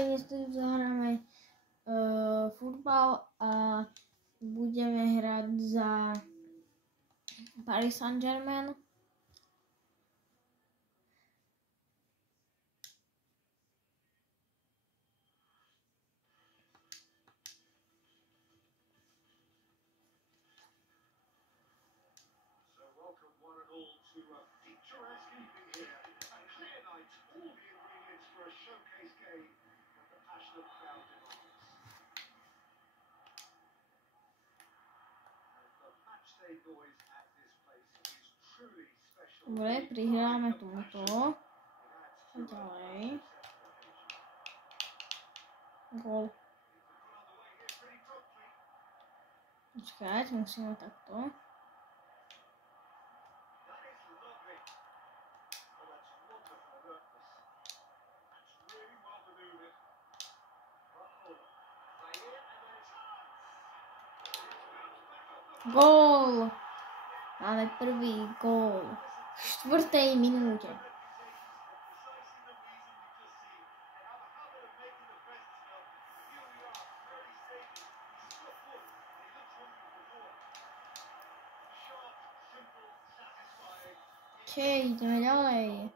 Dnes tu zahráme futbal a budeme hrať za Paris Saint-Germain. Dobre, prihráme tomuto. Ďalej. Gól. Počkať, musíme takto. Gól! Máme prvý gól v 4. minúte. Ideme ďalej.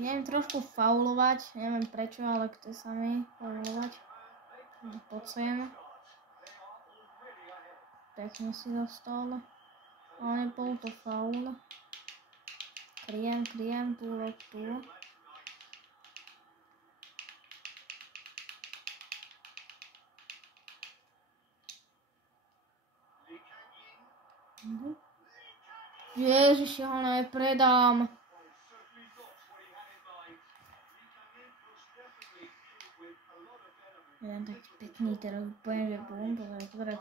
Idem trošku faulovať, neviem prečo, ale chce sa mi faulovať. Poď sem. Pekne si dostal. Ale nebol to faul. Kryjem tú loptu. Ježiš, ja ho nepredám. Jeden taký pekný, teraz úplne, že bum, dobre.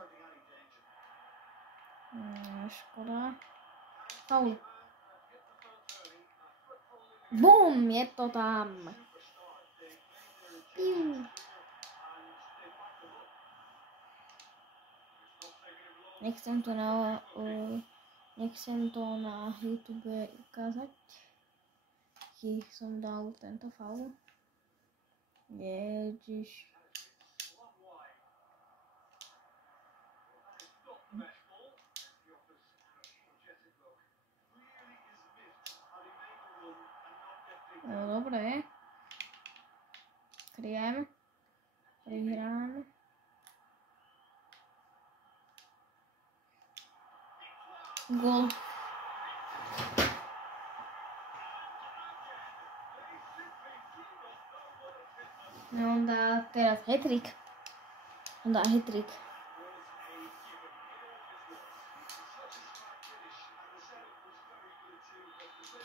Škoda. Faul. Bum, je to tam. Nechcem to na YouTube ukázať. Aký som dal tento faul. Ježiš. No dobre. Kryjem. Prihrám. Gól. No on dá teraz hat-trick.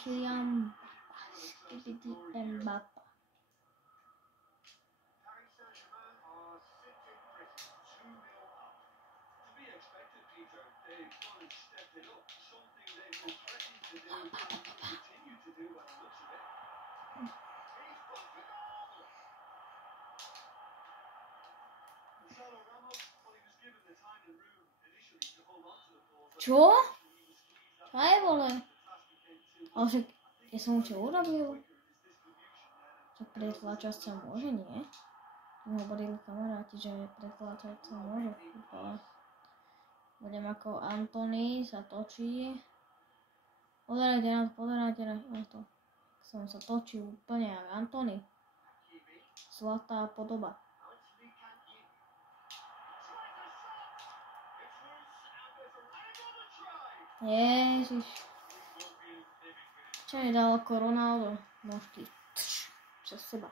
Kylian Mbappé. Čo? Aj vole. Ale však ja som čo urobil? Čo pretlačať sa môže, nie? Mi hovorili kamaráti, že pretlačať sa môže v futbale. Budem ako Antony, sa točí. Pozerajte na to. Som sa točil úplne ako Antony. Zlatá podoba. Ježiš. Čo mi dal ako Ronaldo? Nožky. Přes seba.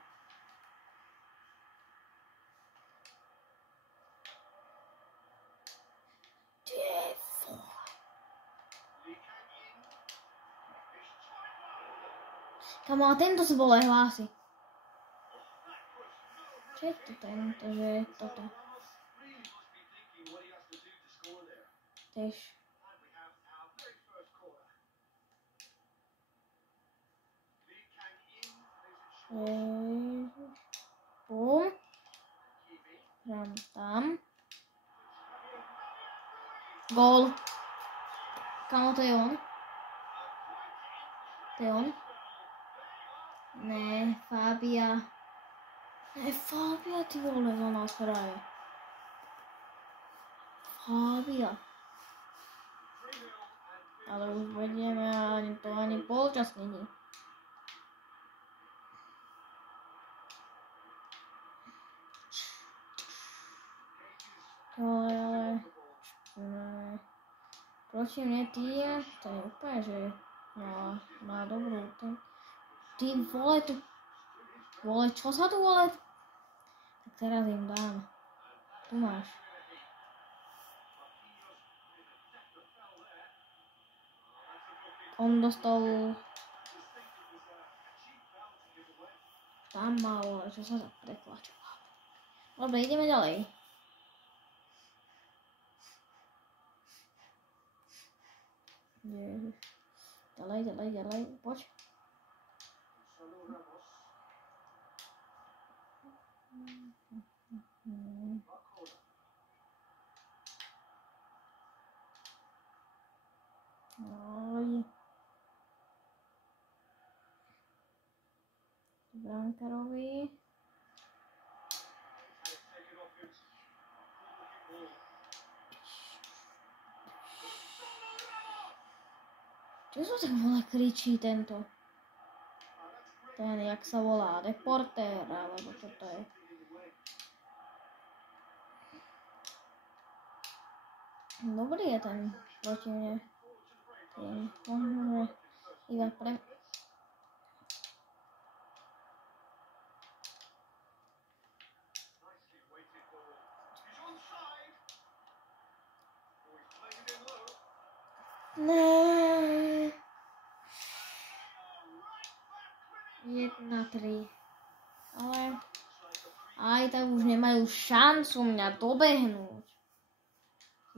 Kamo, a tento sa bol aj hlási. Čo je to tento, že je toto? Tež. Bum. Hrám tam. Gól. Kamo, to je on? To je on? Ne. Fabia. Fabia, ty vole, za nás hraje. Fabia. Ale už vedieme a to ani polčas není. Ale proti mne tým, to je úplne, že má dobrú ten. Ty vole, tu vole, čo sa tu vole? Tak teraz im dám. Tu máš. On dostal tam malo, čo sa preklačoval. Dobre, ideme ďalej. Ďalej, poď. Brankárovi. Čo sa tak vole kričí tento? Ten, jak sa volá, reportér, alebo čo to je? Dobrý je ten proti mne. Tým, možno, že iba pre... Ne. 1-3. Ale aj tak už nemajú šancu mňa dobehnúť.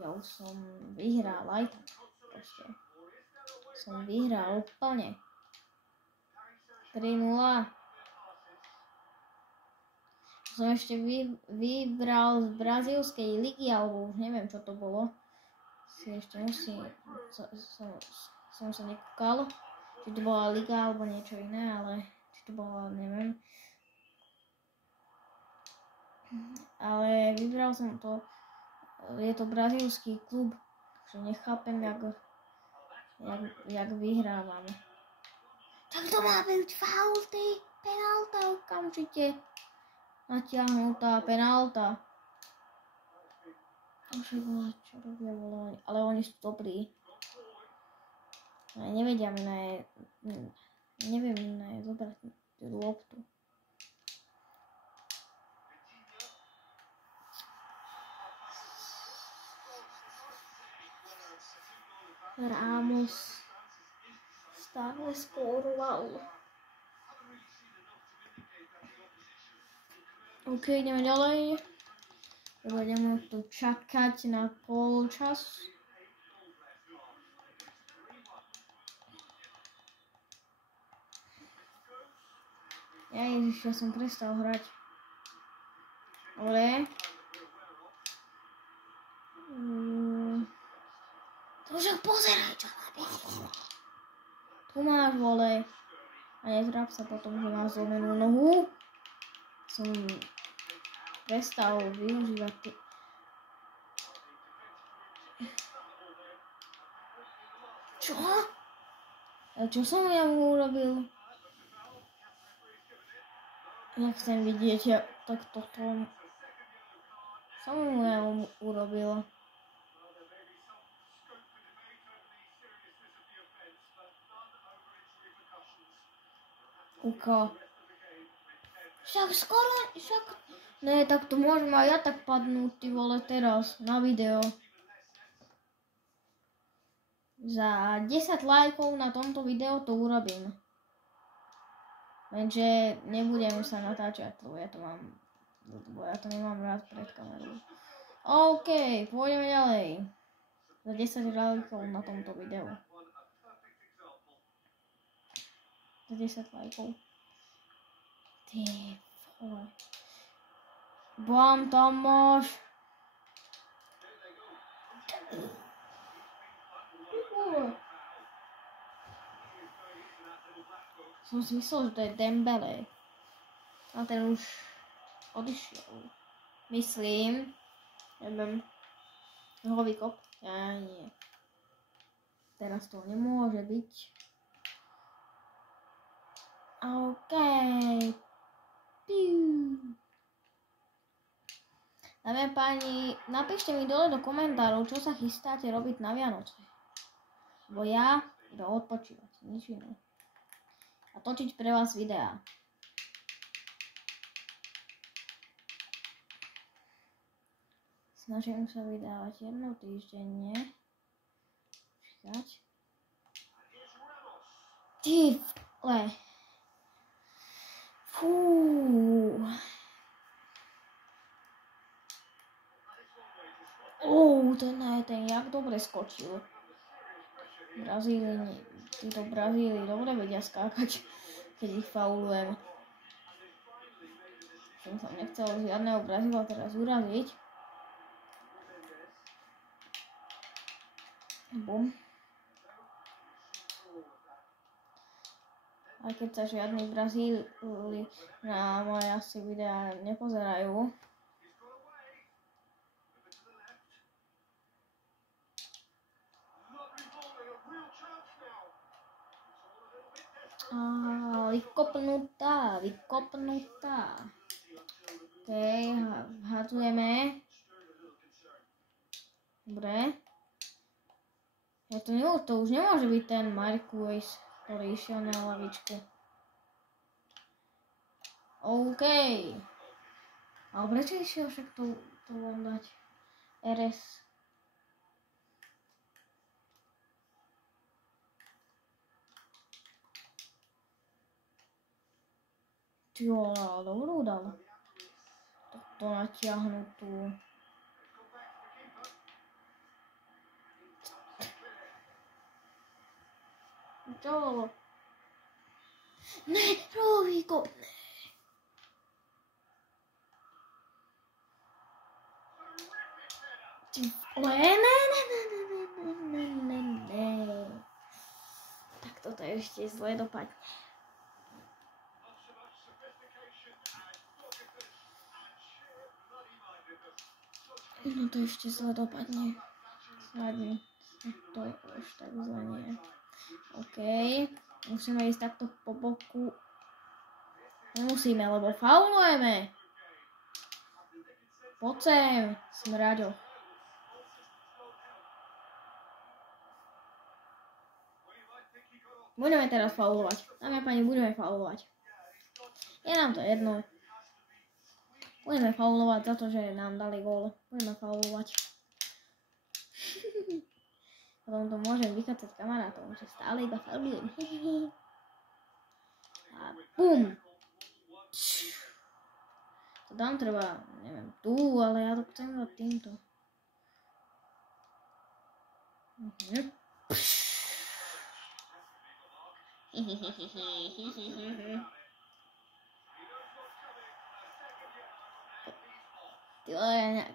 Ja už som vyhral aj tak proste. Som vyhral úplne. 3-0. Som ešte vybral z brazílskej ligy, alebo už neviem čo to bolo. Si ešte musím, som sa nekúkal, či to bola liga alebo niečo iné, ale či to bola, neviem. Ale vybral som to, je to brazílsky klub, že nechápem, jak vyhrávame. Tak to má byť faul, ty, penálta okamžite. Natiahnutá penálta. Už čo robia volať, ale oni sú dobrí. Nevedia mi neviem mi zobrať tú loptu. Ramos stále skóroval. OK, ideme ďalej. Budeme tu čakať na polčas. Ja som prestal hrať. Dobre. To už pozeraj, čo napíš. Tu máš, vole. A netráp sa potom, že máš zlomenú nohu. Som prestal využívať ty. Čo? Čo som ja mu urobil? Jak chcem vidieť, tak toto som mu ja urobil. Uka. Však Ne, tak to môžem aj ja tak padnúť, ty vole, teraz, na video. Za 10 lajkov na tomto videu to urobím. Lenže nebudem sa natáčať, lebo ja to nemám rád pred kamerou. OK, pôjdeme ďalej. Za 10 lajkov na tomto videu. Za 10 lajkov. Ty vole. Bám, tam máš. Som si myslel, že to je Dembele. A ten už odišiel. Myslím. Neviem. Ho vykop. Ja nie. Teraz to nemôže byť. OK. Dámy a páni, napíšte mi dole do komentárov, čo sa chystáte robiť na Vianoce. Bo ja idem odpočívať, nič iné. A točiť pre vás videá. Snažím sa vydávať jednou týždenne. Čítať. Ty vole. Fú. Ten jak dobre skočil. Títo Brazílii dobre vedia skákať, keď ich faulujem. Som nechcel žiadneho Brazíla teraz uraziť. Bum. Aj keď sa žiadni Brazíli na moje asi videá nepozerajú. Vykopnutá. OK, hadzujeme. Dobre. To už nemôže byť ten Marquez, ktorý išiel na lavičku. OK. Ale prečo išiel však to vám dať? RS. Ty ale dobrú dal. To natiahnutú. Čo bolo? Ne, Rovíko, ne. Ne. Tak toto ešte zle dopadne. No to ešte zle dopadne. Sladne. To už tak zle nie. OK. Musíme ísť takto po boku. Nemusíme, lebo faulujeme. Poď sem, smraďo. Budeme teraz faulovať. Dámy a páni, budeme faulovať. Je nám to jedno. Budeme faulovať za to, že nám dali gól. Budeme faulovať. Potom to môžem vykacať kamarátom, že stále iba faulujem. A bum! To tam treba, neviem, tu, ale ja to chcem dať týmto.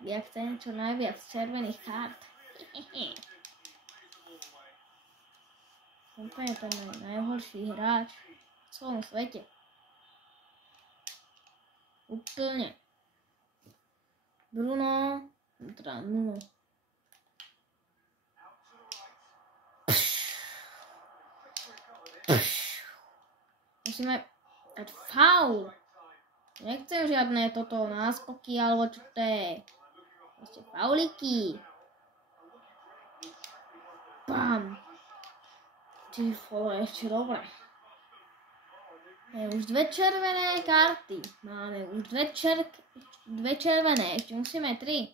Ja chcem čo najviac červených kart. Úplne ten najhorší hráč v celom svete. Úplne. Bruno. Musíme dať faul. Nechcem žiadne toto náskoky alebo čo to je. Proste fauliky. Bam. Ty vole, ešte dobre. Už dve červené karty. Máme už dve červené. Ešte musíme 3.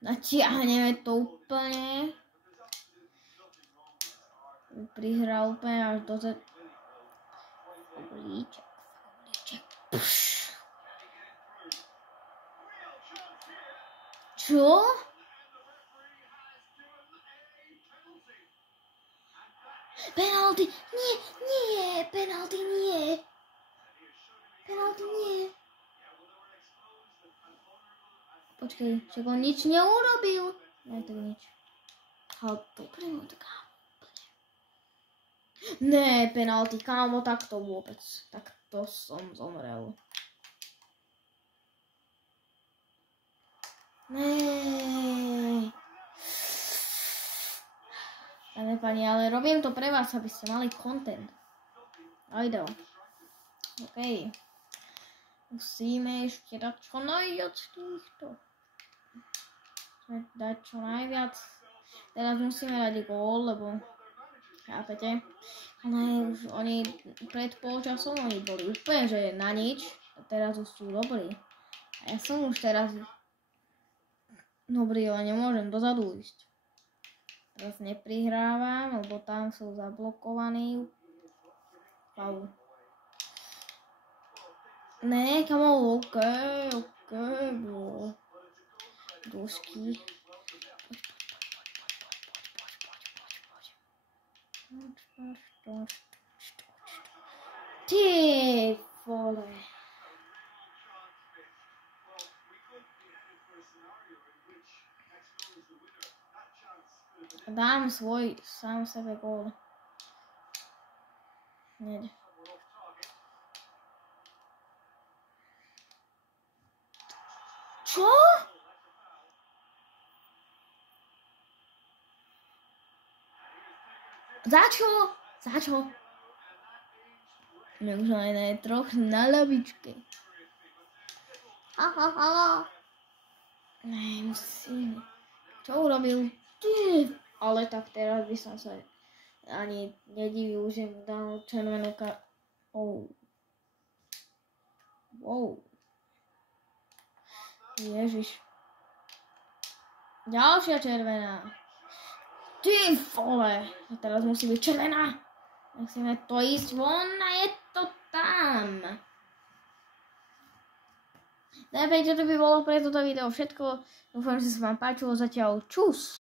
Natiahneme to úplne. Prihral úplne až do Faulíček. Čo? Penalty! Nie! Penalty nie! Počkej, však on nič neurobil. Ne, tak nič. Ale dobre mu to kámo. Ne, penalty, kámo, takto vôbec. Takto som zomrel. Ne. Pane pani, ale robím to pre vás, aby ste mali content. Ajde. OK. Musíme ešte dať čo najviac týchto. Dať čo najviac. Teraz musíme dať gól, lebo chápete? Ale už oni pred polčasom oni boli úplne, že na nič. A teraz už sú dobrí. A ja som už teraz dobrý, ale nemôžem dozadu ísť. Teraz neprihrávam, lebo tam sú zablokovaní. Faul. Ne, kamo, OK, bro. Dosky. Ty vole. Dám svoj sám sebe gól. Hneď. Čo? Za čo? Za čo? Už aj troch na lavičke. Ne, musím. Čo urobil? Ty. Ale tak teraz by som sa ani nedivil, že mu dal červenú kartu. Oh. Wow. Ježiš. Ďalšia červená. Ty vole. A teraz musí byť červená. Musíme to ísť von a je to tam. Najprej, čo to by bolo pre toto video všetko. Dúfam, že sa vám páčilo. Zatiaľ čus.